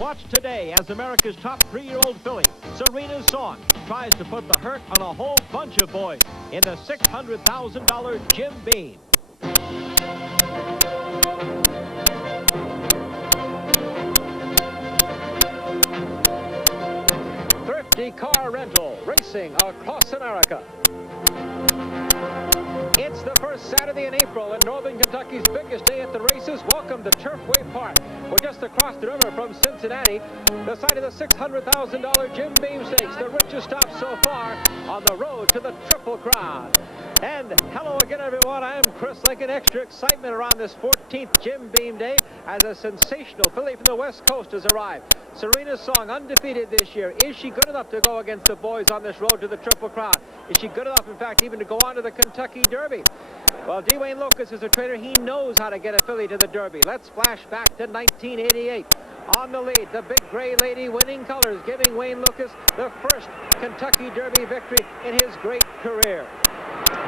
Watch today as America's top 3-year-old filly, Serena's Song, tries to put the hurt on a whole bunch of boys in the $600,000 Jim Beam. Thrifty Car Rental, racing across America. It's the first Saturday in April and Northern Kentucky's biggest day at the races. Welcome to Turfway Park. We're just across the river from Cincinnati, the site of the $600,000 Jim Beam Stakes, the richest stop so far on the road to the Triple Crown. And hello again, everyone. I am Chris Lincoln. Extra excitement around this 14th Jim Beam Day as a sensational filly from the West Coast has arrived. Serena's Song, undefeated this year. Is she good enough to go against the boys on this road to the Triple Crown? Is she good enough, in fact, even to go on to the Kentucky Derby? Well, Dwayne Lucas is a trainer. He knows how to get a filly to the Derby. Let's flash back to 1988. On the lead, the big gray lady, winning colors, giving Wayne Lucas the first Kentucky Derby victory in his great career.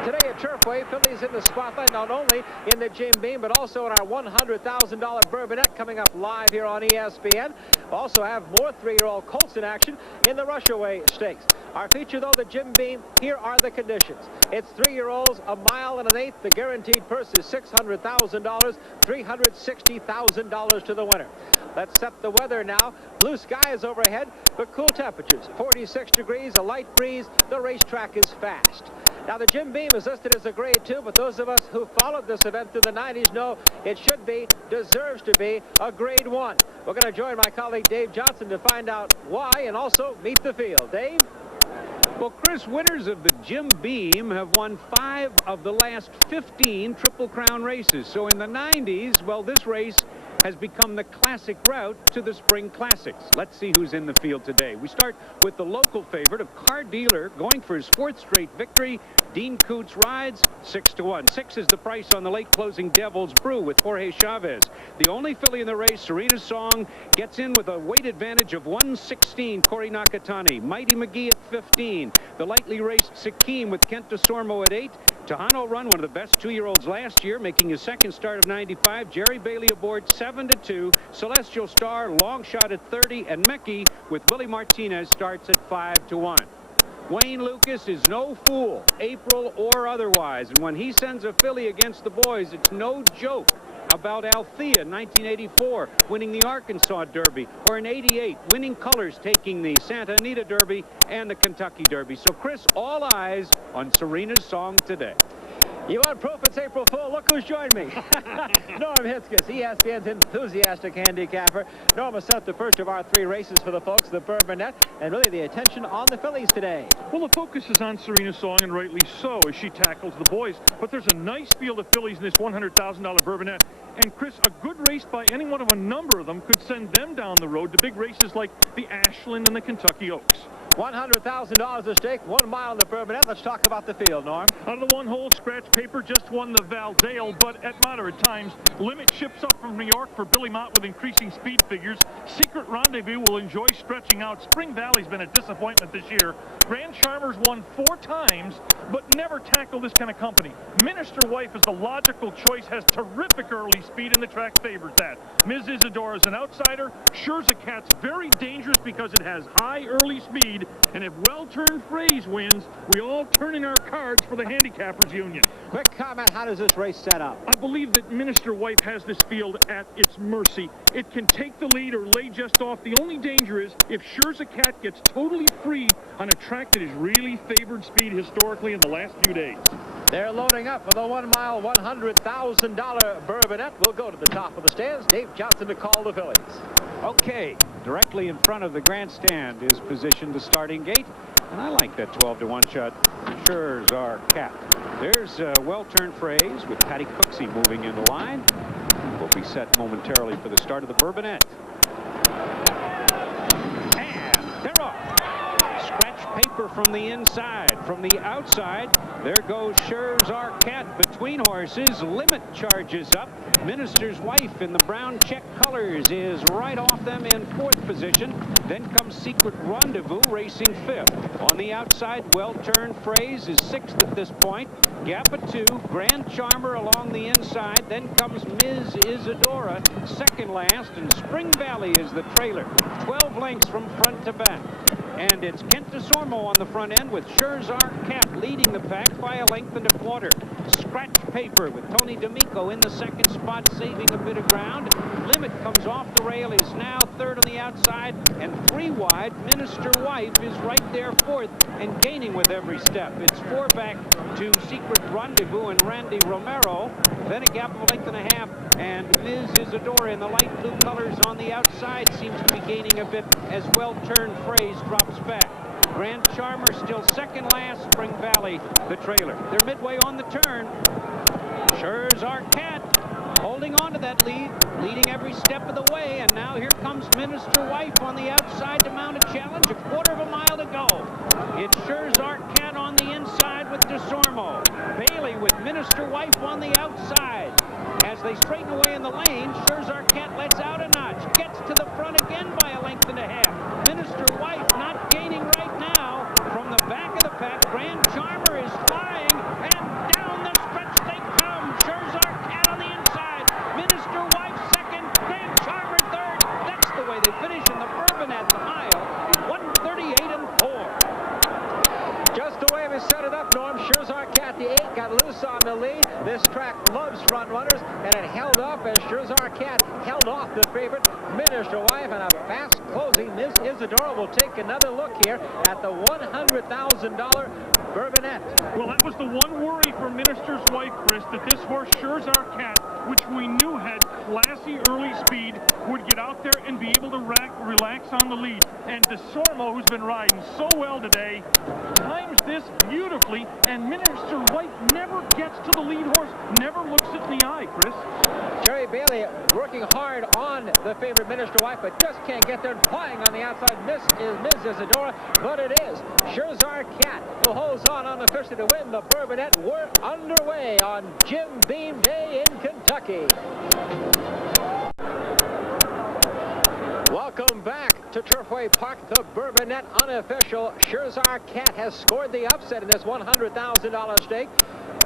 Today at Turfway, fillies in the spotlight, not only in the Jim Beam, but also in our $100,000 Bourbonette coming up live here on ESPN. We'll also have more 3-year-old colts in action in the Rushaway Stakes. Our feature, though, the Jim Beam. Here are the conditions. It's 3-year-olds, a mile and an eighth. The guaranteed purse is $600,000, $360,000 to the winner. Let's set the weather now. Blue skies overhead, but cool temperatures. 46 degrees, a light breeze. The racetrack is fast. Now, the Jim Beam is listed as a grade 2, but those of us who followed this event through the 90s know it should be, deserves to be, a grade 1. We're going to join my colleague Dave Johnson to find out why and also meet the field. Dave? Well, Chris, winners of the Jim Beam have won 5 of the last 15 Triple Crown races. So in the 90s, well, this race has become the classic route to the Spring Classics. Let's see who's in the field today. We start with the local favorite of Car Dealer, going for his 4th straight victory. Dean Coots rides 6-1. 6 is the price on the late closing Devil's Brew with Jorge Chavez. The only filly in the race, Serena's Song, gets in with a weight advantage of 116. Corey Nakatani, Mighty McGee at 15. The lightly raced Sikkim with Kent DeSormo at 8. Tahano Run, one of the best 2-year-olds last year, making his 2nd start of 95. Jerry Bailey aboard 7-2. Celestial Star, long shot at 30. And Mickey with Willie Martinez starts at 5-1. Wayne Lucas is no fool, April or otherwise. And when he sends a filly against the boys, it's no joke about Althea in 1984 winning the Arkansas Derby, or in 88 winning colors taking the Santa Anita Derby and the Kentucky Derby. So, Chris, all eyes on Serena's Song today. You want proof it's April Fool? Look who's joined me. Norm Hitzges, ESPN's enthusiastic handicapper. Norm has set up the first of our 3 races for the folks, the Bourbonette, and really the attention on the fillies today. Well, the focus is on Serena's Song, and rightly so, as she tackles the boys. But there's a nice field of fillies in this $100,000 Bourbonette. And, Chris, a good race by any one of a number of them could send them down the road to big races like the Ashland and the Kentucky Oaks. $100,000 at stake, 1 mile in the Bourbonette. Let's talk about the field, Norm. Out of the 1-hole scratch paper, just won the Valdale, but at moderate times. Limit ships up from New York for Billy Mott with increasing speed figures. Secret Rendezvous will enjoy stretching out. Spring Valley's been a disappointment this year. Grand Charmers won 4 times, but never tackled this kind of company. Minister Wife is the logical choice, has terrific early speed, and the track favors that. Ms. Isadora is an outsider. Scherzakat's very dangerous because it has high early speed. And if Well-Turned Phrase wins, we all turn in our cards for the Handicappers Union. Quick comment, how does this race set up? I believe that Minister Wife has this field at its mercy. It can take the lead or lay just off. The only danger is if Scherzakat gets totally free on a track that has really favored speed historically in the last few days. They're loading up for the 1 mile, $100,000 Bourbonette. We'll go to the top of the stands. Dave Johnson to call the fillies. Okay, directly in front of the grandstand is positioned the starting gate. And I like that 12-1 shot. Scherzakat. There's Well-Turned Phrase with Patty Cooksey moving in the line. We'll be set momentarily for the start of the Bourbonette. And they're off. Scratch paper paper from the inside. From the outside, there goes Scherzar Cat between horses. Limit charges up. Minister's Wife in the brown check colors is right off them in 4th position. Then comes Secret Rendezvous racing 5th. On the outside, Well-Turned Phrase is 6th at this point. Gap of 2. Grand Charmer along the inside. Then comes Ms. Isadora, 2nd last, and Spring Valley is the trailer. 12 lengths from front to back. And it's Kent DeSormo on the front end with Scherzar Cat leading the pack by a length and a quarter. Scratch Paper with Tony D'Amico in the 2nd spot, saving a bit of ground. Limit comes off the rail, is now 3rd on the outside, and 3 wide. Minister Wife is right there 4th and gaining with every step. It's 4 back to Secret Rendezvous and Randy Romero. Then a gap of a length and a half, and Ms. Isadora in the light blue colors on the outside seems to be gaining a bit as Well-Turned Phrase drops back. Grand Charmer still 2nd last. Spring Valley, the trailer. They're midway on the turn. Scherzar Cat holding on to that lead, leading every step of the way, and now here comes Minister Wife on the outside to mount a challenge. A quarter of a mile to go. It's Scherzar Cat on the inside with DeSormo. Bailey with Minister Wife on the outside. As they straighten away in the lane, Scherzar Cat lets out a notch, gets to the front again by a length and a half. Minister Wife not gaining right now. From the back of the pack, Grand Charmer is flying, and down the stretch they come. Scherzar Cat on the inside. Minister Wife 2nd, Grand Charmer 3rd. That's the way they finish in the Bourbonnais mile. 1:38 and 4. Just the way we set it up, Norm. Scherzar Cat, the 8, got loose on the lead. This track loves front runners, and it held up as Scherzar Cat held off the favorite, Minister Wife, and a fast closing. Miss Isadora will take another look here at the $100,000 Bourbonnais. Well, that was the one worry for Minister's Wife, Chris, that this horse, Scherzar Cat, which we knew had classy early speed, would get out there and be able to relax on the lead. And DeSormo, who's been riding so well today, times this beautifully, and Minister Wife never gets to the lead horse, never looks it in the eye, Chris. Jerry Bailey working hard on the favorite Minister Wife, but just can't get there, and flying on the outside. Miss Isadora, but it is Scherzar Cat who holds on unofficially to win the Bourbonnais. We're underway on Jim Beam Day in Kentucky. Welcome back to Turfway Park. The Bourbonnais unofficial. Scherzar Cat has scored the upset in this $100,000 stake.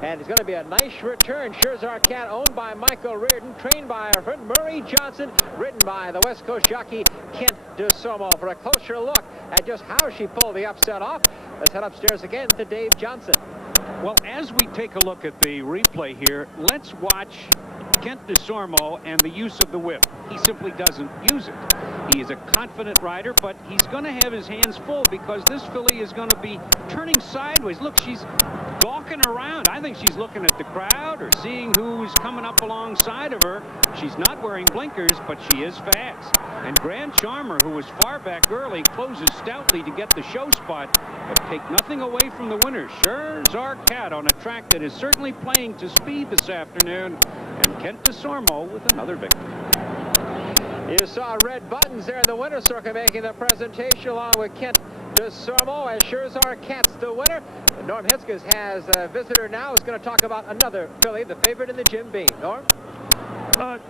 And it's going to be a nice return. Scherzar Cat, owned by Michael Reardon, trained by our friend Murray Johnson, ridden by the West Coast jockey Kent DeSormo. For a closer look at just how she pulled the upset off, let's head upstairs again to Dave Johnson. Well, as we take a look at the replay here, let's watch Kent DeSormo and the use of the whip. He simply doesn't use it. He is a confident rider, but he's going to have his hands full because this filly is going to be turning sideways. Look, she's gawking around. I think she's looking at the crowd or seeing who's coming up alongside of her. She's not wearing blinkers, but she is fast. And Grand Charmer, who was far back early, closes stoutly to get the show spot, but take nothing away from the winner. Scherzar Cat on a track that is certainly playing to speed this afternoon, and Kent DeSormo with another victory. You saw red buttons there in the winner's circle making the presentation along with Kent DeSormo as Scherzar Cat's the winner. Norm Hitzges has a visitor now who's going to talk about another filly, the favorite in the Jim Beam. Norm?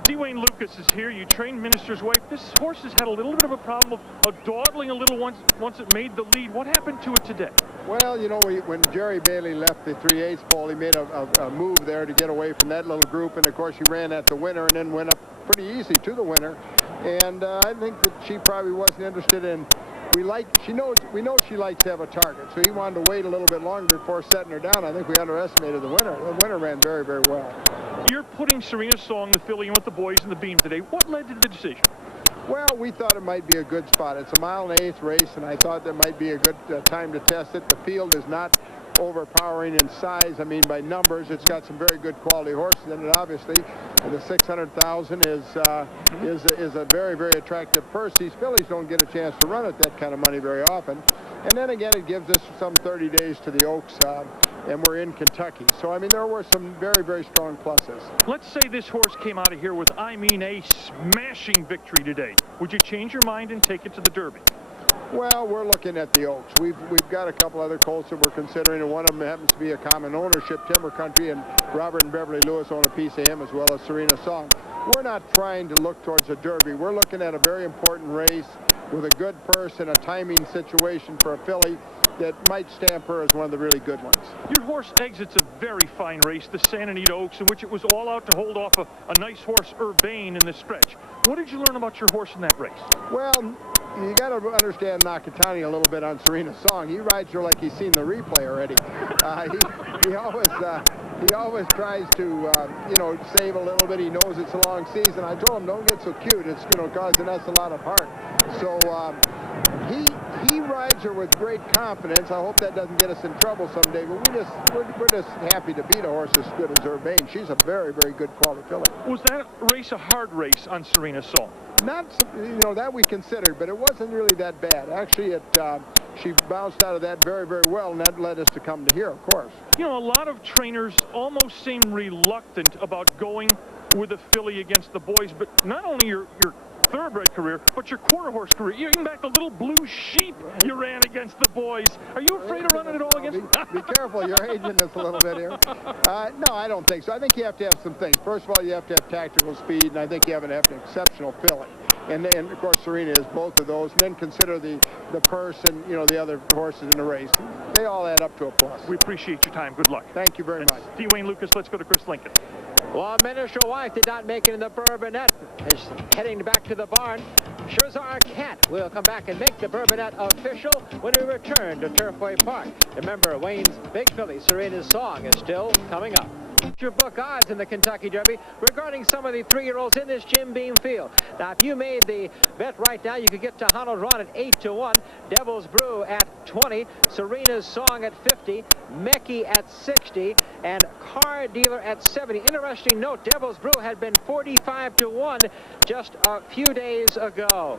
Dwayne Lucas is here. You trained Minister's Wife. This horse has had a little bit of a problem of dawdling a little once it made the lead. What happened to it today? Well, you know, when Jerry Bailey left the 3/8 pole, he made a move there to get away from that little group, and of course he ran at the winner and then went up pretty easy to the winner. And I think that she probably wasn't interested in. We know she likes to have a target, so he wanted to wait a little bit longer before setting her down. I think we underestimated the winner. The winner ran very, very well. You're putting Serena Song, the filly, in with the boys in the Beam today. What led to the decision? Well, we thought it might be a good spot. It's a 1 1/8 race, and I thought that might be a good time to test it. The field is not overpowering in size. I mean, by numbers, it's got some very good quality horses in it, obviously. And the $600,000 is a very, very attractive purse. These fillies don't get a chance to run at that kind of money very often. And then again, it gives us some 30 days to the Oaks, and we're in Kentucky. So, I mean, there were some very, very strong pluses. Let's say this horse came out of here with, I mean, a smashing victory today. Would you change your mind and take it to the Derby? Well, we're looking at the Oaks. We've got a couple other colts that we're considering, and one of them happens to be a common ownership, Timber Country, and Robert and Beverly Lewis own a piece of him, as well as Serena Song. We're not trying to look towards a Derby. We're looking at a very important race with a good purse and a timing situation for a filly that might stamp her as one of the really good ones. Your horse exits a very fine race, the Santa Anita Oaks, in which it was all out to hold off a nice horse, Urbane, in the stretch. What did you learn about your horse in that race? Well, you got to understand Nakatani a little bit on Serena Song. He rides her like he's seen the replay already. He always tries to, save a little bit. He knows it's a long season. I told him, don't get so cute. It's going to cause us a lot of heart. So he rides her with great confidence. I hope that doesn't get us in trouble someday. But we're just happy to beat a horse as good as Urbane. She's a very, very good quality filly. Was that race a hard race on Serena Song? Not, that we considered, but it wasn't really that bad. Actually, she bounced out of that very, very well, and that led us to come to here, of course. A lot of trainers almost seem reluctant about going with a filly against the boys, but not only your thoroughbred career, but your quarter horse career. Even back to Little Blue Sheep, you ran against the boys. Are you afraid of running it all against them? Be careful, you're aging us a little bit here. No, I don't think so. I think you have to have some things. First of all, you have to have tactical speed, and I think you have to have an exceptional filly. And then, of course, Serena is both of those. And then consider the purse and, the other horses in the race. They all add up to a plus. We appreciate your time. Good luck. Thank you very much. Steve Wayne Lucas, let's go to Chris Lincoln. Well, Miniature Wife did not make it in the Bourbonette. Is heading back to the barn. Shirzar Cat will come back and make the Bourbonette official when we return to Turfway Park. Remember, Wayne's Big Filly, Serena's Song, is still coming up. Your book odds in the Kentucky Derby regarding some of the 3-year-olds in this Jim Beam field. Now, if you made the bet right now, you could get to Honald Ron at 8-1, Devil's Brew at 20, Serena's Song at 50, Mecky at 60, and Car Dealer at 70. Interesting note, Devil's Brew had been 45-1 just a few days ago.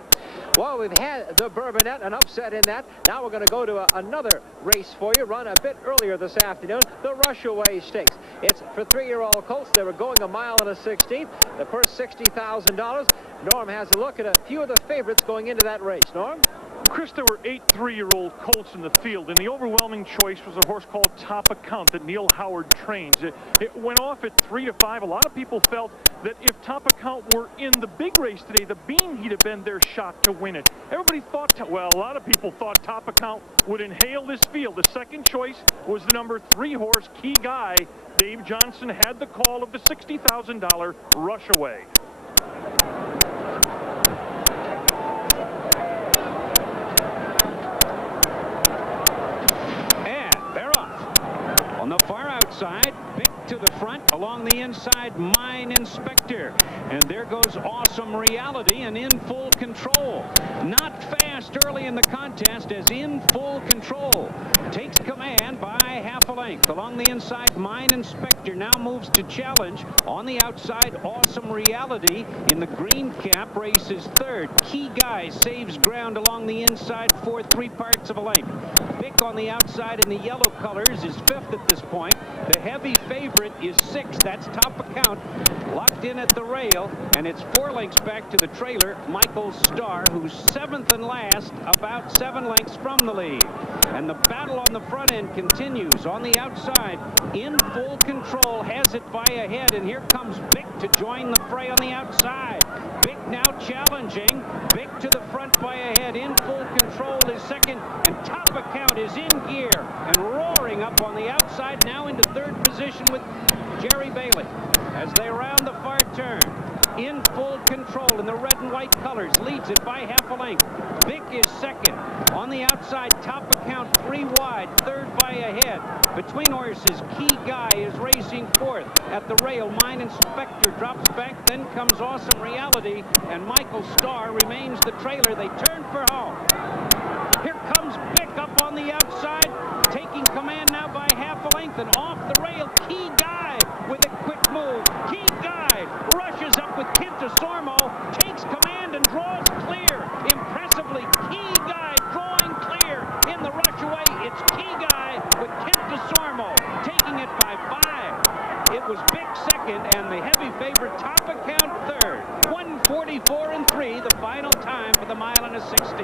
Well, we've had the Bourbonette, an upset in that. Now we're going to go to another race for you, run a bit earlier this afternoon, the Rushaway Stakes. It's for 3-year-old colts. They were going 1 mile and a 16th. The purse $60,000. Norm has a look at a few of the favorites going into that race. Norm? Chris, there were 8 3-year-old colts in the field, and the overwhelming choice was a horse called Top Account that Neil Howard trains. It went off at 3-5. A lot of people felt that if Top Account were in the big race today, the Beam, he'd have been their shot to win it. Everybody thought, well, a lot of people thought Top Account would inhale this field. The second choice was the number 3 horse, Key Guy. Dave Johnson had the call of the $60,000 Rushaway. On the far outside, Pick to the front, along the inside, Mine Inspector. And there goes Awesome Reality and In Full Control. Not fast early in the contest as In Full Control takes command by half a length. Along the inside, Mine Inspector now moves to challenge. On the outside, Awesome Reality in the green cap races third. Key Guy saves ground along the inside for 3 parts of a length. Pick on the outside in the yellow colors is 5th at this point. The heavy favorite is 6th. That's Top Account. Locked in at the rail, and it's 4 lengths back to the trailer, Michael Starr, who's 7th and last, about 7 lengths from the lead. And the battle on the front end continues. On the outside, In Full Control has it by a head, and here comes Bick to join the fray on the outside. Bick now challenging. Bick to the front by a head. In Full Control is second, and Top Account is in gear and roaring up on the outside, now into 3rd position with Jerry Bailey as they round the far turn. In Full Control in the red and white colors leads it by half a length. Vic is second. On the outside, Top Account 3 wide, 3rd by a head. Between horses, Key Guy is racing 4th. At the rail, Mine Inspector drops back, then comes Awesome Reality, and Michael Starr remains the trailer. They turn for home. Here comes Vic up on the outside, taking command now by half a length, and off the rail, Key Guy with a quick move. Key Guy rushes up with Quinta Sormo, takes command and draws clear. Impressively, Key Guy drawing clear in the Rushaway. It's Key Guy with Quinta Sormo taking it by 5. It was Vic second and the heavy favorite Top Account third. 1:44 and 3, the final time for the 1 mile and a 60.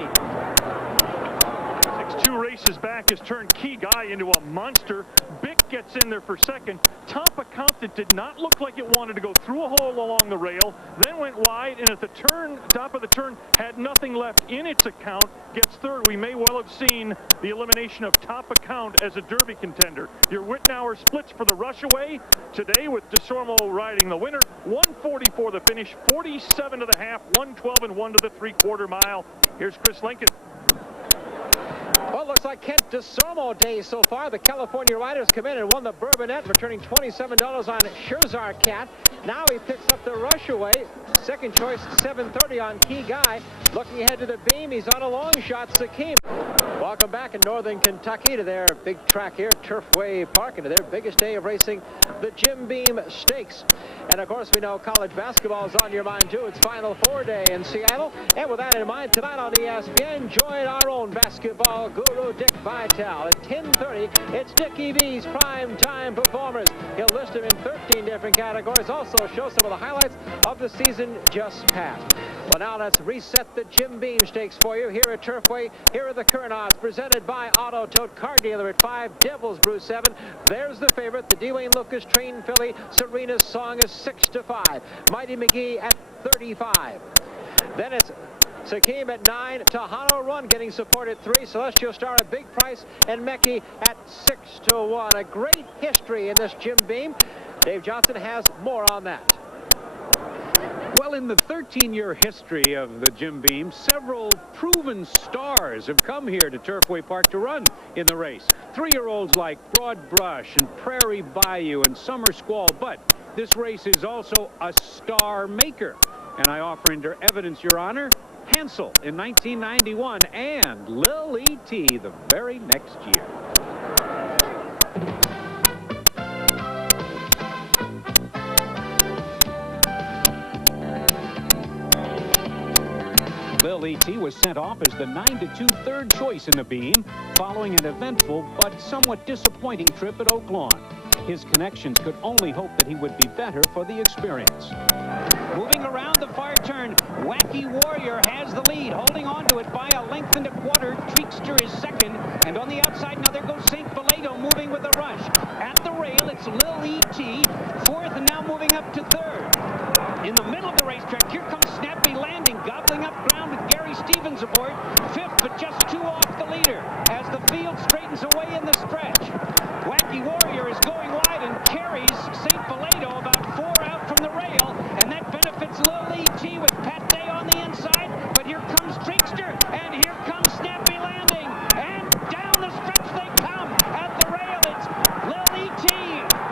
6-2 races back has turned Key Guy into a monster. Bick gets in there for second. Top account that did not look like it wanted to go through a hole along the rail, then went wide, and at the turn, top of the turn, had nothing left in its account, gets third. We may well have seen the elimination of Top Account as a Derby contender. Your Wittenauer splits for the rush away today with DeSormo riding the winner. 144 the finish, 47 to the half, 112 and 1 to the 3/4 mile. Here's Chris Lincoln. Well, looks like Kent DeSormo day so far. The California riders come in and won the Bourbonette, returning $27 on Scherzar Cat. Now he picks up the rush away. Second choice, 730 on Key Guy. Looking ahead to the beam, he's on a long shot, Sakim. Welcome back in Northern Kentucky to their big track here, Turfway Park, and to their biggest day of racing, the Jim Beam Stakes. And of course, we know college basketball is on your mind too. It's Final Four day in Seattle. And with that in mind, tonight on ESPN, join our own basketball guru, Dick Vitale. At 10:30, it's Dickie V's prime time performers. He'll list them in 13 different categories. Also show some of the highlights of the season just passed. Well, now let's reset the Jim Beam Stakes for you here at Turfway. Here are the current odds presented by Auto Tote Car Dealer at 5, Devil's Brew 7. There's the favorite, the D. Wayne Lucas trained filly. Serena's Song is 6-5. Mighty McGee at 35. Then it's Sakim at 9, Tahano Run getting support at 3, Celestial Star at Big Price, and Mekki at 6-1. A great history in this Jim Beam. Dave Johnson has more on that. Well, in the 13-year history of the Jim Beam, several proven stars have come here to Turfway Park to run in the race. 3-year-olds like Broad Brush and Prairie Bayou and Summer Squall, but this race is also a star maker. And I offer into evidence, Your Honor, Hansel in 1991 and Lil E.T. the very next year. Lil E.T. was sent off as the 9-2 third choice in the Beam following an eventful but somewhat disappointing trip at Oak Lawn. His connections could only hope that he would be better for the experience. Moving around the far turn, Wacky Warrior has the lead, holding on to it by a length and a quarter. Treakster is second, and on the outside now there goes St. Vallejo moving with a rush. At the rail, it's Lil E.T. fourth, and now moving up to third. In the middle of the racetrack, here comes Snappy Landing, gobbling up ground with Gary Stevens aboard. Fifth, but just 2 off the leader as the field straightens away in the stretch. Wacky Warrior is going wide and carries St. Vallejo about 4 out from the rail, and that benefits Lil E.T. with Pat Day on the inside. But here comes Treakster, and here comes Snappy Landing, and down the stretch they come. At the rail, it's Lil E.T.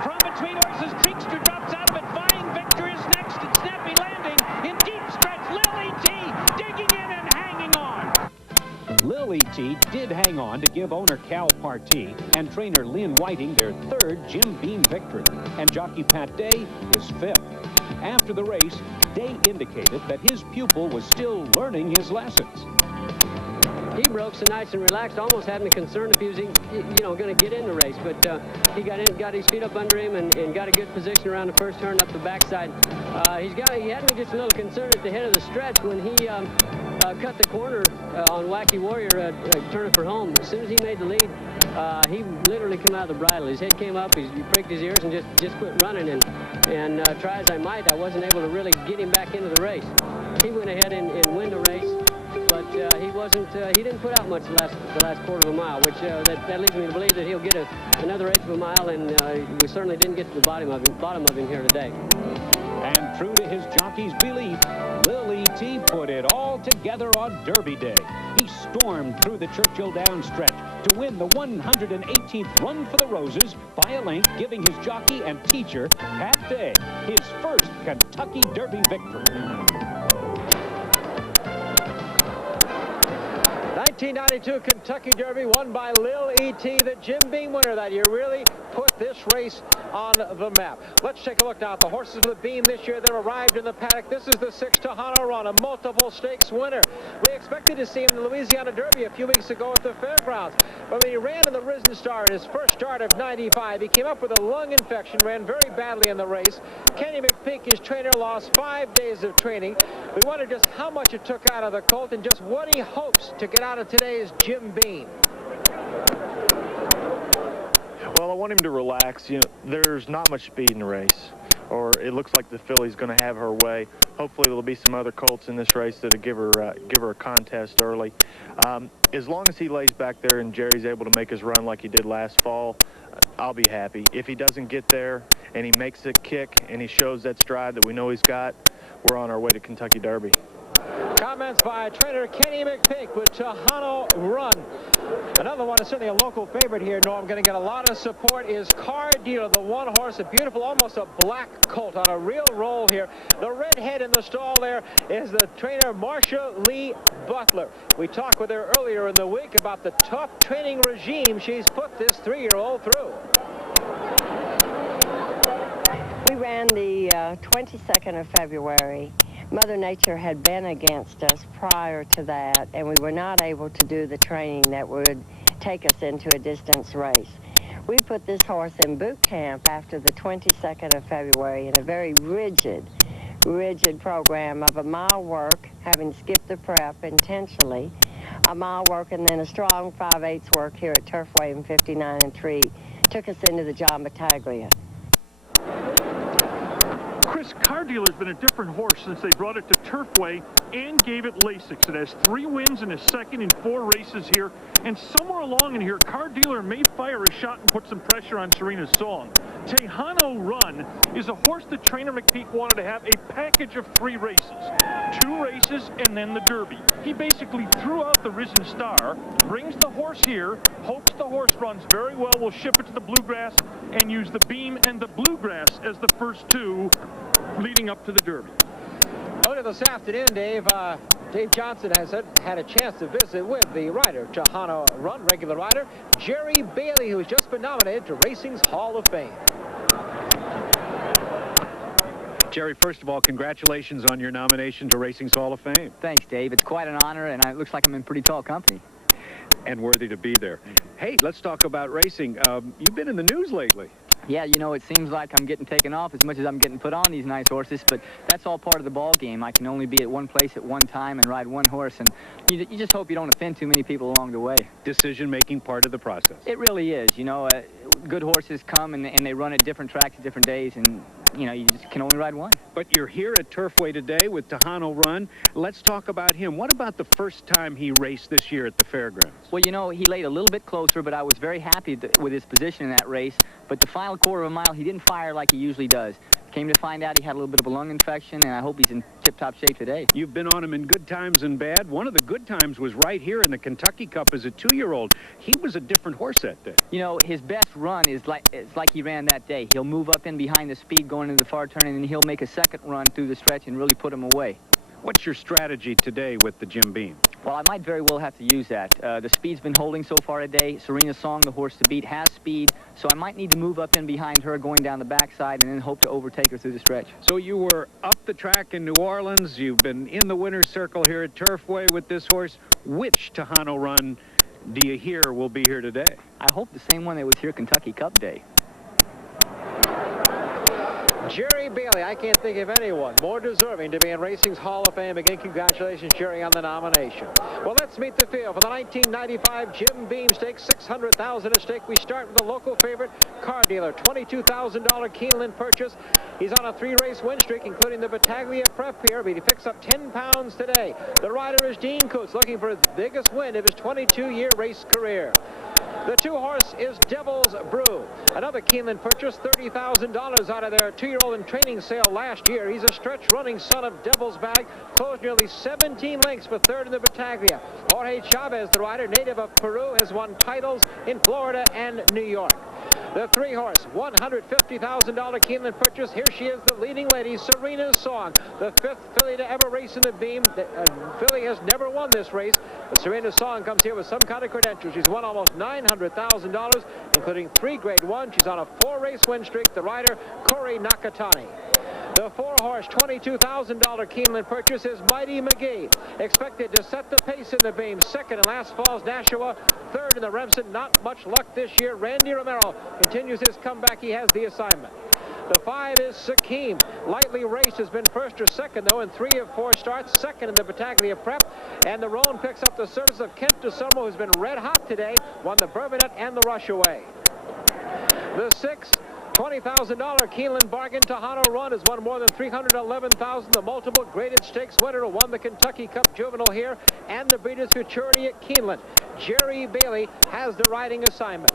from between horses. Treakster drops out of it. Vying Victor is next, and Snappy Landing in deep stretch. Lil E.T. digging in and hanging on. Lil E.T. did hang on to give owner Cal Partee and trainer Lynn Whiting their third Jim Beam victory, and jockey Pat Day is fifth. After the race, Day indicated that his pupil was still learning his lessons. He broke so nice and relaxed, almost had me concerned if he was, going to get in the race. But he got in, got his feet up under him, and got a good position around the first turn up the backside. He had me just a little concerned at the head of the stretch when he cut the corner on Wacky Warrior, turning for home. As soon as he made the lead, he literally came out of the bridle. His head came up, he pricked his ears, and just quit running. And try as I might, I wasn't able to really get him back into the race. He went ahead and win the race. But he didn't put out much the last quarter of a mile, which that leads me to believe that he'll get another eighth of a mile, and we certainly didn't get to the bottom of him here today. And true to his jockey's belief, Lil E.T. put it all together on Derby Day. He stormed through the Churchill Downs stretch to win the 118th Run for the Roses by a length, giving his jockey and teacher, Pat Day, his first Kentucky Derby victory. 1992 Kentucky Derby won by Lil E.T., the Jim Beam winner that year, really put this race on the map. Let's take a look now at the horses of the Beam this year that arrived in the paddock. This is the 6 Tejano Run, a multiple stakes winner. We expected to see him in the Louisiana Derby a few weeks ago at the fairgrounds. But when he ran in the Risen Star in his first start of 95, he came up with a lung infection, ran very badly in the race. Kenny McPeak, his trainer, lost 5 days of training. We wondered just how much it took out of the colt and just what he hopes to get out of today's Jim Beam. Well, I want him to relax. You know, there's not much speed in the race, or it looks like the filly's going to have her way. Hopefully, there'll be some other colts in this race that'll give her a contest early. As long as he lays back there and Jerry's able to make his run like he did last fall, I'll be happy. If he doesn't get there and he makes a kick and he shows that stride that we know he's got, we're on our way to Kentucky Derby. Comments by trainer Kenny McPeak with Tejano Run. Another one is certainly a local favorite here, Norm. Going to get a lot of support is Car Dealer, the one horse, a beautiful, almost a black colt on a real roll here. The red head in the stall there is the trainer Marcia Lee Butler. We talked with her earlier in the week about the tough training regime she's put this 3-year-old through. We ran the 22nd of February. Mother Nature had been against us prior to that, and we were not able to do the training that would take us into a distance race. We put this horse in boot camp after the 22nd of February in a very rigid program of a mile work, having skipped the prep intentionally, a mile work and then a strong 5/8 work here at Turfway in 59 3 took us into the John Battaglia. Chris, Car Dealer's been a different horse since they brought it to Turfway and gave it Lasix. It has 3 wins in his second in 4 races here, and somewhere along in here, Car Dealer may fire a shot and put some pressure on Serena's Song. Tejano Run is a horse that trainer McPeak wanted to have a package of 3 races. 2 races and then the Derby. He basically threw out the Risen Star, brings the horse here, hopes the horse runs very well, will ship it to the Bluegrass and use the Beam and the Bluegrass as the first 2 leading up to the Derby. Earlier this afternoon, Dave Johnson has had a chance to visit with the rider, Tejano Run, regular rider, Jerry Bailey, who has just been nominated to Racing's Hall of Fame. Jerry, first of all, congratulations on your nomination to Racing's Hall of Fame. Thanks, Dave. It's quite an honor, and it looks like I'm in pretty tall company. And worthy to be there. Hey, let's talk about racing. You've been in the news lately. Yeah, you know, it seems like I'm getting taken off as much as I'm getting put on these nice horses, but that's all part of the ball game. I can only be at one place at one time and ride one horse, and you just hope you don't offend too many people along the way. Decision-making part of the process. It really is. You know, good horses come and they run at different tracks at different days, and you know, you just can only ride one. But you're here at Turfway today with Tejano Run. Let's talk about him. What about the first time he raced this year at the fairgrounds? Well, you know, he laid a little bit closer, but I was very happy with his position in that race. But the final quarter of a mile, he didn't fire like he usually does. Came to find out he had a little bit of a lung infection, and I hope he's in tip-top shape today. You've been on him in good times and bad. One of the good times was right here in the Kentucky Cup as a 2-year-old. He was a different horse that day. You know, his best run is like he ran that day. He'll move up in behind the speed going into the far turn, and then he'll make a second run through the stretch and really put him away. What's your strategy today with the Jim Beam? Well, I might very well have to use that. The speed's been holding so far today. Serena Song, the horse to beat, has speed, so I might need to move up in behind her going down the backside and then hope to overtake her through the stretch. So you were up the track in New Orleans. You've been in the winner's circle here at Turfway with this horse. Which Tejano Run do you hear will be here today? I hope the same one that was here Kentucky Cup Day. Jerry Bailey, I can't think of anyone more deserving to be in Racing's Hall of Fame. Again, congratulations, Jerry, on the nomination. Well, let's meet the field for the 1995 Jim Beam Stakes, $600,000 at stake. We start with the local favorite, Car Dealer, $22,000 Keeneland purchase. He's on a 3-race win streak, including the Battaglia Prep here, but he picks up 10 pounds today. The rider is Dean Coots, looking for his biggest win of his 22-year race career. The 2-horse is Devil's Brew. Another Keeneland purchase, $30,000 out of their 2-year-old in training sale last year. He's a stretch-running son of Devil's Bag. Closed nearly 17 lengths for third in the Battaglia. Jorge Chavez, the rider, native of Peru, has won titles in Florida and New York. The 3-horse, $150,000 Keeneland purchase. Here she is, the leading lady, Serena's Song, the 5th filly to ever race in the Beam. The filly has never won this race, but Serena's Song comes here with some kind of credentials. She's won almost $900,000, including 3 Grade 1. She's on a 4-race win streak. The rider, Corey Nakatani. The 4-horse, $22,000 Keeneland purchase is Mighty McGee, expected to set the pace in the Beam. 2nd in last fall's Nashua, 3rd in the Remsen. Not much luck this year. Randy Romero continues his comeback. He has the assignment. The 5 is Sakim. Lightly raced, has been 1st or 2nd, though, in 3 of 4 starts. 2nd in the Battaglia Prep. And the Roan picks up the service of Kent DeSomo, who's been red hot today. Won the Bourbonette and the Rushaway. The 6, $20,000 Keeneland bargain. Tahano Run has won more than $311,000. The multiple graded stakes winner who won the Kentucky Cup Juvenile here and the Breeders' Futurity at Keeneland. Jerry Bailey has the riding assignment.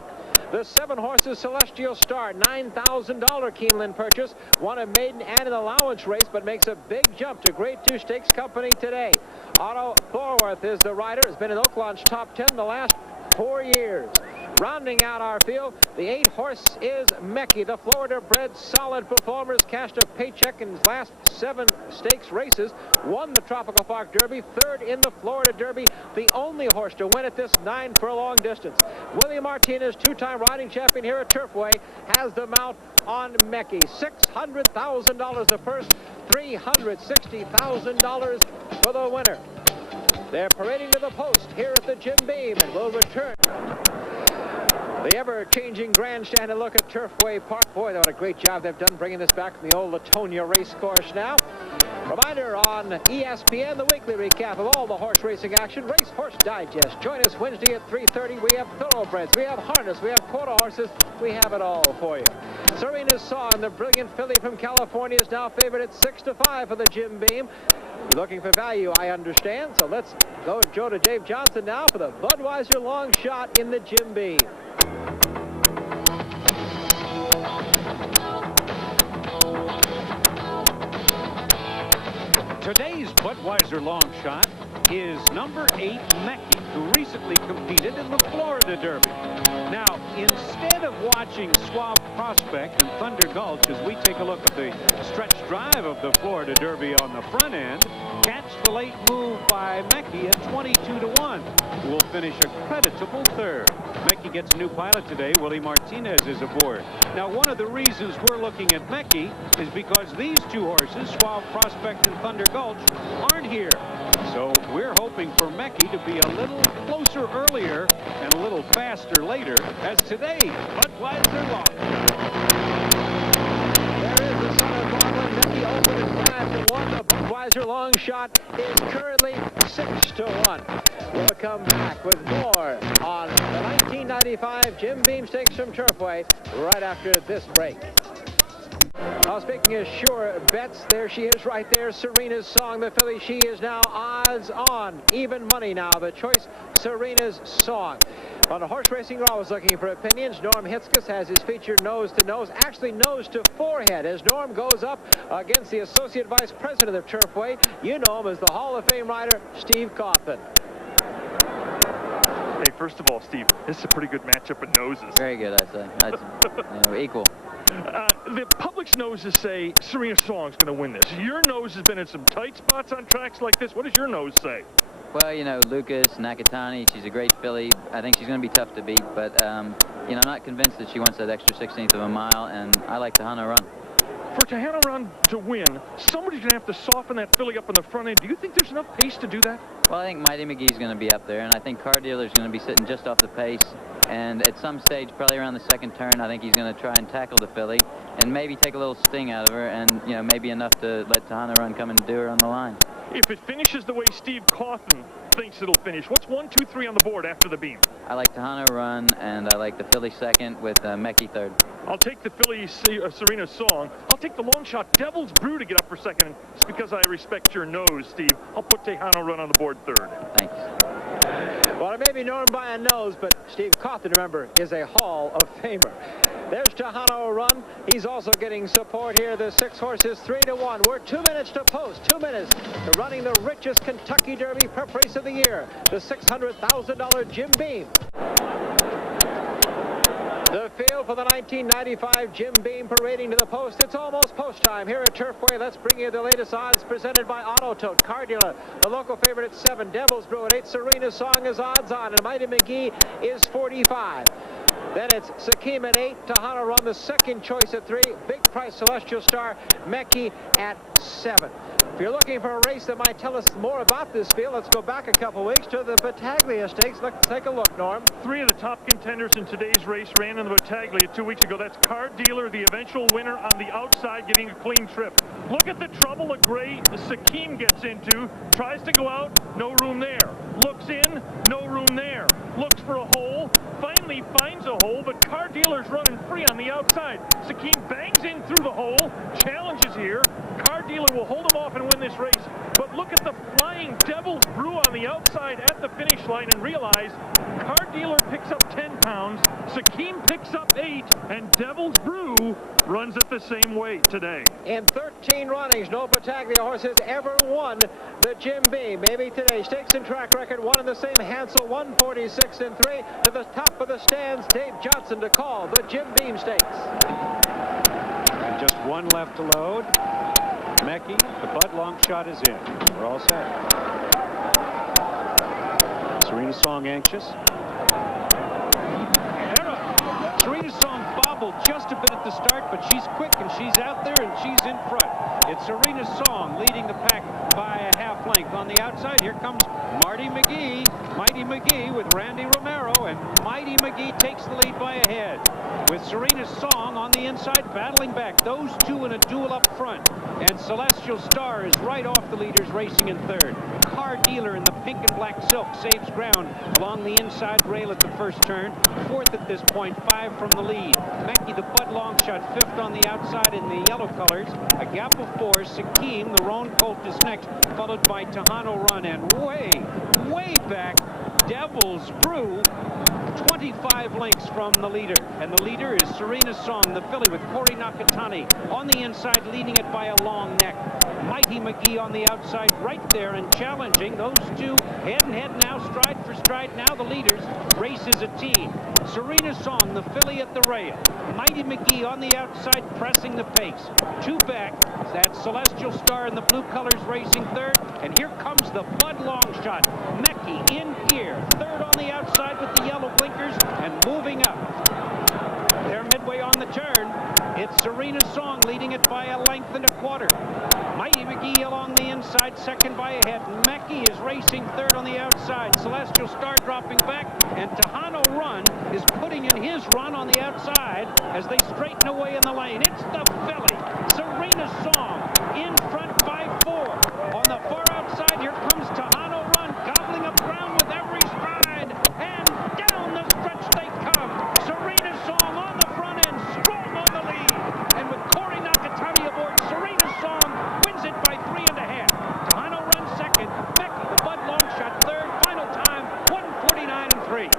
The 7 horses Celestial Star, $9,000 Keeneland purchase. Won a maiden and an allowance race, but makes a big jump to Grade 2 Stakes Company today. Otto Thorworth is the rider. Has been in Oaklawn's top 10 the last 4 years. Rounding out our field, the 8-horse is Mecky. The Florida-bred solid performers cashed a paycheck in his last 7 stakes races. Won the Tropical Park Derby, 3rd in the Florida Derby. The only horse to win at this 9 furlong distance. Willie Martinez, 2-time riding champion here at Turfway, has the mount on Mecky. $600,000 the purse, $360,000 for the winner. They're parading to the post here at the Jim Beam and will return. The ever-changing grandstand and look at Turfway Park. Boy, what a great job they've done bringing this back from the old Latonia race course now. Reminder on ESPN, the weekly recap of all the horse racing action. Race Horse Digest. Join us Wednesday at 3:30. We have thoroughbreds, we have harness, we have quarter horses. We have it all for you. Serena's Song, the brilliant filly from California, is now favored at 6-5 for the Jim Beam. You're looking for value, I understand. So let's go to Dave Johnson now for the Budweiser long shot in the Jim Beam. Today's Budweiser long shot is number 8, Mecky, who recently competed in the Florida Derby. Now, instead of watching Suave Prospect and Thunder Gulch as we take a look at the stretch drive of the Florida Derby on the front end, catch the late move by Mecky at 22-1, who will finish a creditable 3rd. Mecky gets a new pilot today. Willie Martinez is aboard. Now, one of the reasons we're looking at Mecky is because these 2 horses, Suave Prospect and Thunder Gulch, aren't here. So we're hoping for Mecky to be a little closer earlier and a little faster later, as today, Budweiser long. There is the son of Baldwin. Mecky opened at 5-1. The Budweiser long shot is currently 6-1. We'll come back with more on the 1995 Jim Beam Stakes from Turfway right after this break. Speaking of sure bets, there she is right there, Serena's Song, the filly. She is now odds on, even money now. The choice, Serena's Song. On the horse racing, we're always looking for opinions. Norm Hitzges has his feature nose to nose, actually nose to forehead, as Norm goes up against the Associate Vice President of Turfway. You know him as the Hall of Fame rider, Steve Coffin. Hey, first of all, Steve, this is a pretty good matchup of noses. Very good, I say. That's equal. The public's noses say Serena Song's going to win this. Your nose has been in some tight spots on tracks like this. What does your nose say? Well, you know, Lucas, Nakatani, she's a great filly. I think she's going to be tough to beat, but, you know, I'm not convinced that she wants that extra 16th of a mile, and I like Tahano Run. For Tahano Run to win, somebody's going to have to soften that filly up on the front end. Do you think there's enough pace to do that? Well, I think Mighty McGee's going to be up there, and I think Car Dealer's going to be sitting just off the pace. And at some stage, probably around the 2nd turn, I think he's going to try and tackle the filly and maybe take a little sting out of her, and, you know, maybe enough to let Tahano Run come and do her on the line. If it finishes the way Steve Coffin thinks it'll finish, what's 1, 2, 3 on the board after the Beam? I like Tahano Run, and I like the filly 2nd with Mecky 3rd. I'll take the filly Serena's Song. I'll take the long shot Devil's Brew to get up for 2nd. Just because I respect your nose, Steve. I'll put Tahano Run on the board 3rd. Thanks. Well, it may be known by a nose, but Steve Coffin, remember, is a Hall of Famer. There's Tahano Run. He's also getting support here. The 6 horses 3-1. We're 2 minutes to post. 2 minutes to running the richest Kentucky Derby prep race of the year. The $600,000 Jim Beam. The field for the 1995 Jim Beam parading to the post. It's almost post time here at Turfway. Let's bring you the latest odds presented by Auto Tote. Car Dealer, the local favorite at 7. Devil's Brew at 8. Serena's Song is odds on, and Mighty McGee is 45. Then it's Sakim at 8. Tahana Run, the second choice at 3. Big Price Celestial Star, Mekki at 7. If you're looking for a race that might tell us more about this field, let's go back a couple weeks to the Battaglia Stakes. Let's take a look, Norm. 3 of the top contenders in today's race ran in the Battaglia 2 weeks ago. That's Car Dealer, the eventual winner, on the outside, getting a clean trip. Look at the trouble a gray Sakim gets into. Tries to go out, no room there. Looks in, no room there. Looks for a hole, finally finds a hole, but Car Dealer's running free on the outside. Sakim bangs in through the hole, challenges here. Car Dealer will hold him off and win this race. But look at the flying Devil's Brew on the outside at the finish line and realize Car Dealer picks up 10 pounds, Sakim picks up 8, and Devil's Brew runs it the same way today. In 13 runnings, no Battaglia horse has ever won the Jim Beam. Maybe today. Stakes and track record, one in the same. Hansel, 146 and 3. To the top of the stands, Dave Johnson to call the Jim Beam Stakes. And just one left to load. Mekki, the Bud Long shot is in. We're all set. Serena Song anxious. Serena Song bobbled just a bit at the start, but she's quick and she's out there and she's in front. It's Serena Song leading the pack by a half length. On the outside, here comes Mighty McGee with Randy Romero, and Mighty McGee takes the lead by a head. With Serena Song on the inside, battling back. Those two in a duel up front. And Celestial Star is right off the leaders, racing in third. Car Dealer in the pink and black silk saves ground along the inside rail at the first turn. Fourth at this point, 5 from the lead. Mekki, the Bud Long shot, 5th on the outside in the yellow colors. A gap of 4. Sakim, the Roan Colt, is next, followed by Tahano Run. And way back, Devil's Brew, 25 lengths from the leader. And the leader is Serena Song, the filly, with Corey Nakatani on the inside, leading it by a long neck. Mighty McGee on the outside right there and challenging. Those two head and head now, stride for stride. Now the leaders. Race is a team. Serena Song, the filly, at the rail. Mighty McGee on the outside, pressing the pace. 2 back. That's Celestial Star in the blue colors racing third. And here comes the Bud Long shot. Mekki in gear. Third on the outside with the yellow blinkers and moving up. They're midway on the turn. It's Serena Song leading it by a length and a quarter. Mighty McGee along the inside, second by a head. Mekki is racing third on the outside. Celestial Star dropping back, and Tahano Run is putting in his run on the outside as they straighten away in the lane. It's the filly, Serena Song, in front by 4. On the far outside, here comes Tahano Run, gobbling up ground with every stride, and down the stretch they come. Serena Song on the front end, strong on the lead, and with Corey Nakatani aboard, Serena Song wins it by 3.5. Tahano Run second, Mekki, the Bud Long shot third. Final time, 1:49 and 3.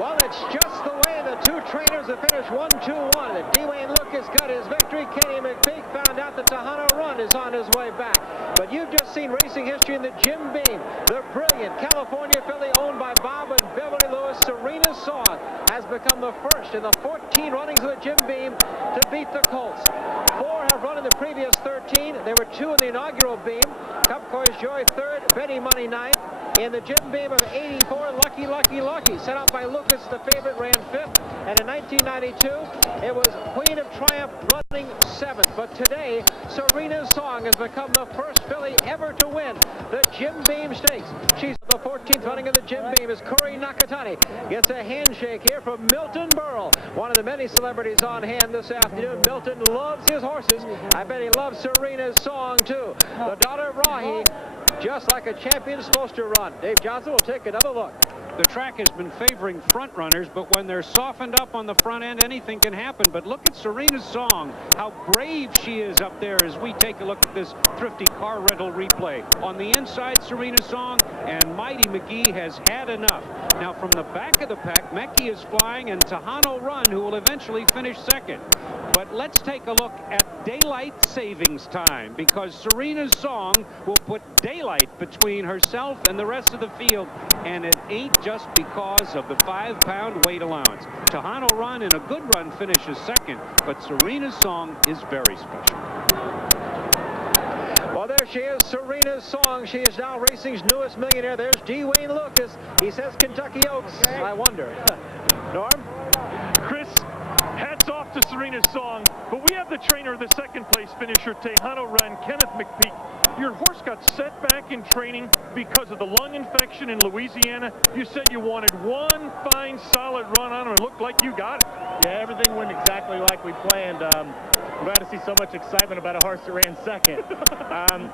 Well, it's just the way the two trainers have finished 1-2-1. And Dwayne Lucas got his victory. Kenny McPeak found out that Tahano Run is on his way back. But you've just seen racing history in the Jim Beam. The brilliant California filly owned by Bob and Beverly Lewis, Serena Song, has become the first in the 14 runnings of the Jim Beam to beat the Colts. 4 have run in the previous 13. There were 2 in the inaugural Beam. Cup Course Joy third, Betty Money ninth. In the Jim Beam of 84, Lucky Lucky Lucky, set out by Lucas, the favorite, ran 5th. And in 1992, it was Queen of Triumph running 7th. But today, Serena Song has become the first filly ever to win the Jim Beam Stakes. She's the 14th running of the Jim Beam as Corey Nakatani gets a handshake here from Milton Berle, one of the many celebrities on hand this afternoon. Milton loves his horses. I bet he loves Serena's Song, too. The daughter of Rahi, just like a champion's supposed to run. Dave Johnson will take another look. The track has been favoring front runners, but when they're softened up on the front end, anything can happen. But look at Serena's Song, how brave she is up there as we take a look at this Thrifty car rental replay. On the inside, Serena's Song, and Mighty McGee has had enough. Now from the back of the pack, Mekki is flying, and Tahano Run, who will eventually finish second. But let's take a look at daylight savings time, because Serena's song will put daylight between herself and the rest of the field, and it ain't just because of the 5-pound weight allowance. Tahano Run in a good run finishes second, but Serena's song is very special. Well, there she is, Serena's song. She is now racing's newest millionaire. There's D. Wayne Lucas. He says Kentucky Oaks. Okay. I wonder. Norm? Chris, hats off to Serena's song, but we have the trainer, the second-place finisher, Tejano Run, Kenneth McPeak. Your horse got set back in training because of the lung infection in Louisiana. You said you wanted one fine, solid run on him. It looked like you got it. Yeah, everything went exactly like we planned. I'm glad to see so much excitement about a horse that ran second.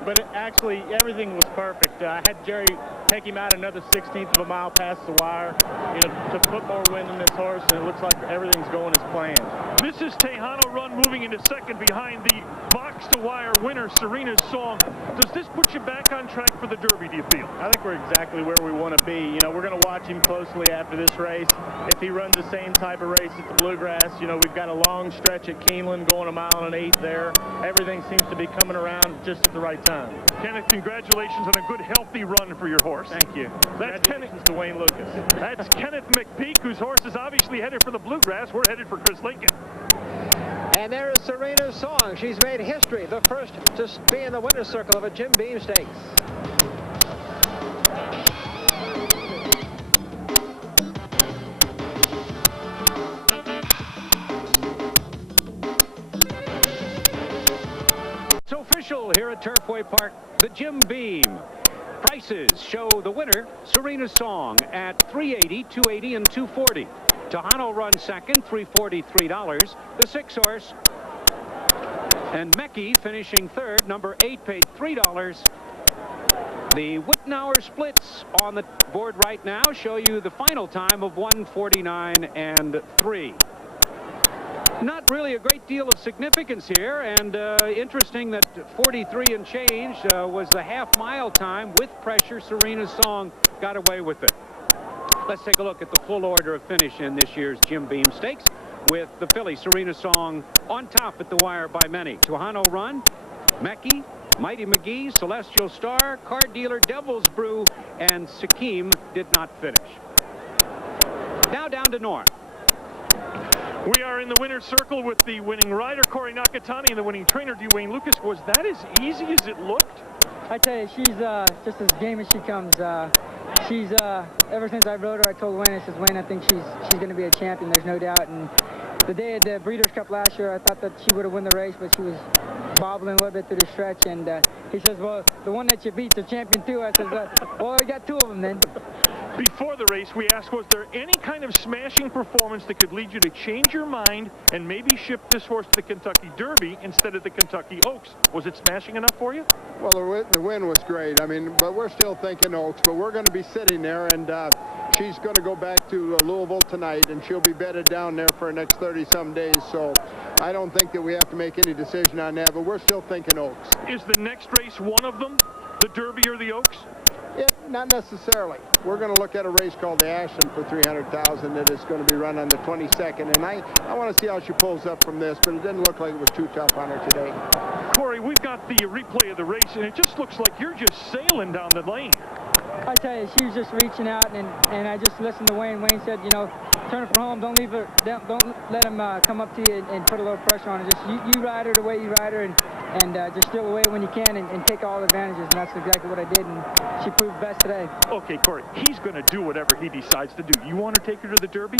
But actually, everything was perfect. I had Jerry take him out another 1/16 of a mile past the wire, to put more wind in this horse, and it looks like everything's going as planned. This is Tejano Run moving into second behind the box-to-wire winner, Serena's song. Does this put you back on track for the Derby, do you feel? I think we're exactly where we want to be. We're going to watch him closely after this race. If he runs the same type of race at the Bluegrass, we've got a long stretch at Keeneland going 1 mile and 1/8 there. Everything seems to be coming around just at the right time. Kenneth, congratulations on a good, healthy run for your horse. Thank you. That's Congratulations to Wayne Lucas. That's Kenneth McPeak, whose horse is obviously headed for the Bluegrass. We're headed for Chris Lincoln. And there is Serena's song. She's made history, the first to be in the winner's circle of a Jim Beam Stakes. It's official here at Turfway Park, the Jim Beam. Prices show the winner, Serena's song, at $380, $280, and $240. Tahano Run second, $343. The 6-horse. And Mecki finishing third, number 8, paid $3. The Wittenauer splits on the board right now show you the final time of 1:49 and 3. Not really a great deal of significance here, and interesting that 43 and change was the half-mile time. With pressure, Serena's song got away with it. Let's take a look at the full order of finish in this year's Jim Beam Stakes, with the filly Serena's song on top at the wire by many. Tahano Run, Mecki, Mighty McGee, Celestial Star, Card Dealer, Devil's Brew, and Sakim did not finish. Now down to Norm. We are in the winner's circle with the winning rider, Corey Nakatani, and the winning trainer, Dwayne Lucas. Was that as easy as it looked? I tell you, she's just as game as she comes. She's ever since I rode her, I told Wayne, I says, Wayne, I think she's going to be a champion. There's no doubt. And the day of the Breeders' Cup last year, I thought that she would have won the race, but she was bobbling a little bit through the stretch. And he says, well, the one that you beat's a champion too. I says, well, we got 2 of them then. Before the race, we asked, was there any kind of smashing performance that could lead you to change your mind and maybe ship this horse to the Kentucky Derby instead of the Kentucky Oaks? Was it smashing enough for you? Well, the win was great. But we're still thinking Oaks. But we're going to be sitting there, and she's going to go back to Louisville tonight, and she'll be bedded down there for the next 30-some days. So I don't think that we have to make any decision on that, but we're still thinking Oaks. Is the next race one of them, the Derby or the Oaks? Yeah, not necessarily. We're going to look at a race called the Ashland for $300,000 that is going to be run on the 22nd, and I want to see how she pulls up from this, but it didn't look like it was too tough on her today. Corey, we've got the replay of the race, and it just looks like you're just sailing down the lane. I tell you, she was just reaching out, and I just listened to Wayne. Wayne said, turn her for home. Don't leave her. Don't let him come up to you and put a little pressure on her. Just you ride her the way you ride her, and just steal away when you can and take all the advantages. And that's exactly what I did, and she proved best today. Okay, Corey, he's going to do whatever he decides to do. You want to take her to the Derby?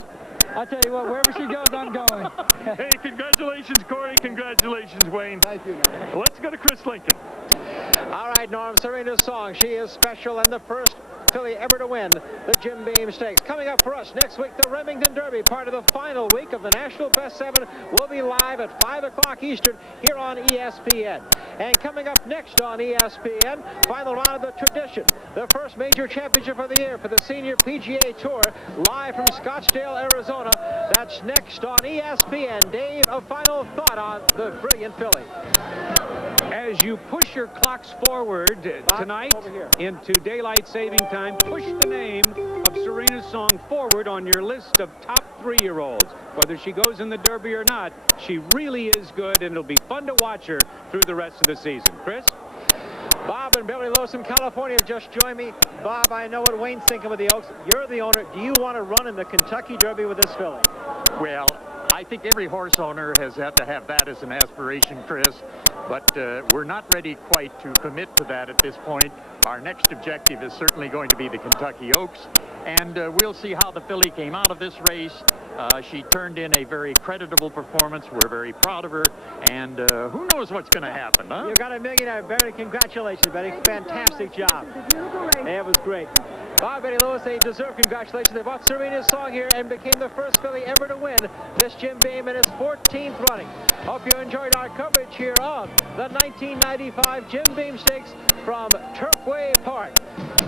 I'll tell you what, wherever she goes, I'm going. Hey, congratulations, Corey. Congratulations, Wayne. Thank you. Let's go to Chris Lincoln. All right, Norm, Serena's song. She is special and the first filly ever to win the Jim Beam Stakes. Coming up for us next week, the Remington Derby, part of the final week of the National Best 7, will be live at 5 o'clock Eastern here on ESPN. And coming up next on ESPN, final round of the Tradition, the first major championship of the year for the Senior PGA Tour, live from Scottsdale, Arizona. That's next on ESPN. Dave, a final thought on the brilliant filly. As you push your clocks forward tonight into daylight saving time, push the name of Serena's song forward on your list of top 3-year-olds. Whether she goes in the Derby or not, she really is good, and it'll be fun to watch her through the rest of the season. Chris? Bob and Billy Lewis from California have just joined me. Bob, I know what Wayne's thinking with the Oaks. You're the owner. Do you want to run in the Kentucky Derby with this filly? Well, I think every horse owner has had to have that as an aspiration, Chris, but we're not ready quite to commit to that at this point. Our next objective is certainly going to be the Kentucky Oaks, and we'll see how the filly came out of this race. She turned in a very creditable performance. We're very proud of her, and who knows what's going to happen, huh? You got a millionaire, Betty. Congratulations, Betty. Fantastic job. It was great. Bob, Betty Lewis, they deserve congratulations. They bought Serena's Song here and became the first filly ever to win this Jim Beam in his 14th running. Hope you enjoyed our coverage here of the 1995 Jim Beam Stakes from Turfway Park.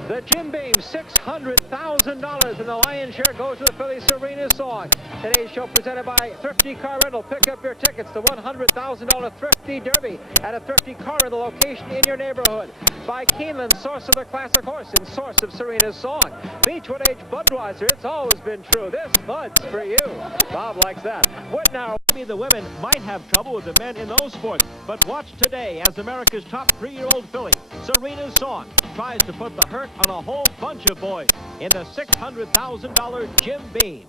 The Jim Beam, $600,000, and the lion's share goes to the filly Serena's Song. Today's show presented by Thrifty Car Rental. Pick up your tickets to $100,000 Thrifty Derby at a Thrifty Car Rental location in your neighborhood. By Keeneland, source of the classic horse and source of Serena's Song. Beechwood Age Budweiser, it's always been true. This Bud's for you. Bob likes that. Whitnauer. Maybe the women might have trouble with the men in those sports, but watch today as America's top 3-year-old filly, Serena's Song, tries to put the hurt on a whole bunch of boys in the $600,000 Jim Beam.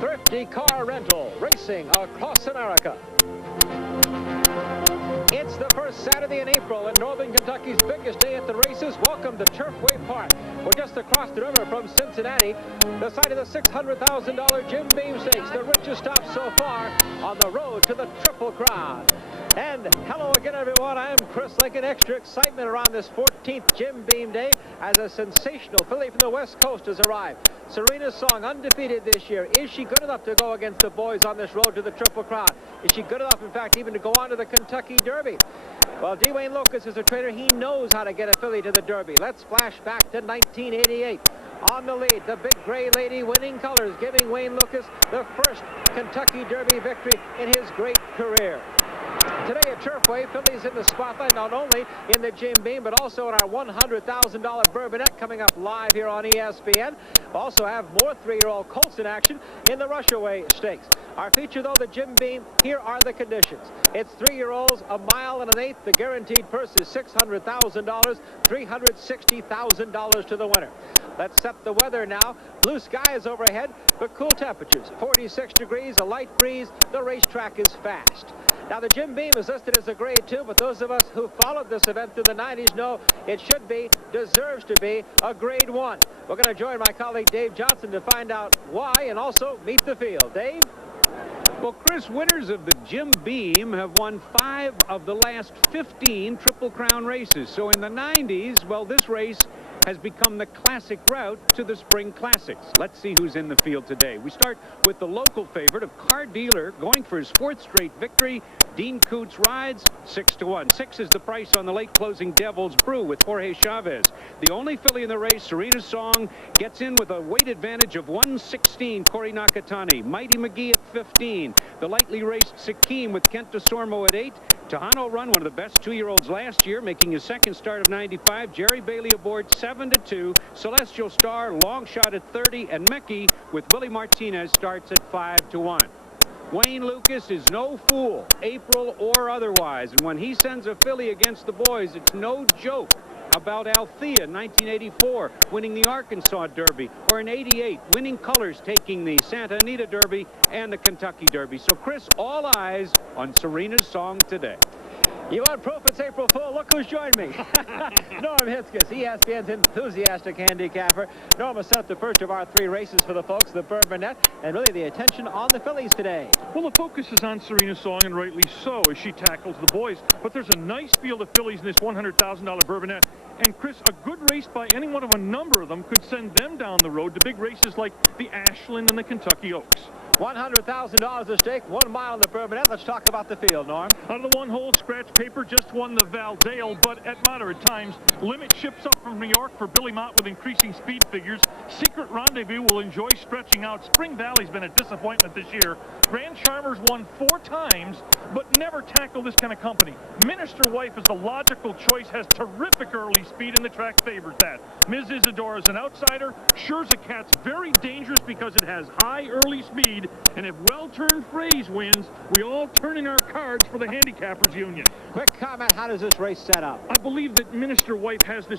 Thrifty Car Rental, racing across America. It's the first Saturday in April in Northern Kentucky's biggest day at the races. Welcome to Turfway Park. We're just across the river from Cincinnati, the site of the $600,000 Jim Beam Stakes, the richest stop so far on the road to the Triple Crown. And hello again, everyone. I am Chris Lincoln. Extra excitement around this 14th Jim Beam Day as a sensational filly from the West Coast has arrived. Serena's Song, undefeated this year. Is she good enough to go against the boys on this road to the Triple Crown? Is she good enough, in fact, even to go on to the Kentucky Derby? Well, Dwayne Lucas is a trainer. He knows how to get a filly to the Derby. Let's flash back to 1988. On the lead, the Big Gray Lady, Winning Colors, giving Wayne Lucas the first Kentucky Derby victory in his great career. Today at Turfway, fillies in the spotlight, not only in the Jim Beam, but also in our $100,000 Bourbonette coming up live here on ESPN. We'll also have more 3-year-old colts in action in the Rushaway Stakes. Our feature, though, the Jim Beam, here are the conditions. It's 3-year-olds, a mile and an eighth. The guaranteed purse is $600,000, $360,000 to the winner. Let's set the weather now. Blue skies overhead, but cool temperatures. 46 degrees, a light breeze. The racetrack is fast. Now, the Jim Beam is listed as a grade 2, but those of us who followed this event through the 90s know it should be, deserves to be, a grade 1. We're going to join my colleague Dave Johnson to find out why and also meet the field. Dave? Well, Chris, winners of the Jim Beam have won 5 of the last 15 Triple Crown races. So in the 90s, well, this race has become the classic route to the Spring Classics. Let's see who's in the field today. We start with the local favorite of Car Dealer, going for his 4th straight victory. Dean Coots rides 6-1. 6 is the price on the late closing Devil's Brew with Jorge Chavez. The only filly in the race, Serena's Song, gets in with a weight advantage of 116. Corey Nakatani, Mighty McGee at 15. The lightly raced Sikkim with Kent DeSormo at 8. Tejano Run, one of the best 2-year-olds last year, making his 2nd start of 95. Jerry Bailey aboard 7-2. Celestial Star, long shot at 30. And Mekki with Willie Martinez starts at 5-1. Wayne Lucas is no fool, April or otherwise. And when he sends a filly against the boys, it's no joke about Althea in 1984 winning the Arkansas Derby, or in 88 Winning Colors taking the Santa Anita Derby and the Kentucky Derby. So, Chris, all eyes on Serena's Song today. You want proof it's April Fool? Look who's joined me. Norm Hitzges, ESPN's enthusiastic handicapper. Norm has set up the first of our 3 races for the folks, the Bourbonette, and really the attention on the fillies today. Well, the focus is on Serena's Song, and rightly so, as she tackles the boys. But there's a nice field of fillies in this $100,000 Bourbonette. And, Chris, a good race by any one of a number of them could send them down the road to big races like the Ashland and the Kentucky Oaks. $100,000 at stake, 1 mile in the permanent. Let's talk about the field, Norm. Out of the one-hole, Scratch Paper just won the Valdale, but at moderate times. Limit ships up from New York for Billy Mott with increasing speed figures. Secret Rendezvous will enjoy stretching out. Spring Valley's been a disappointment this year. Grand Charmers won 4 times, but never tackled this kind of company. Minister Wife is the logical choice, has terrific early speed, and the track favors that. Ms. Isadora is an outsider. Schurzakat's very dangerous because it has high early speed, and if Well-Turned Phrase wins, we all turn in our cards for the Handicappers Union. Quick comment, how does this race set up? I believe that Minister Wife has this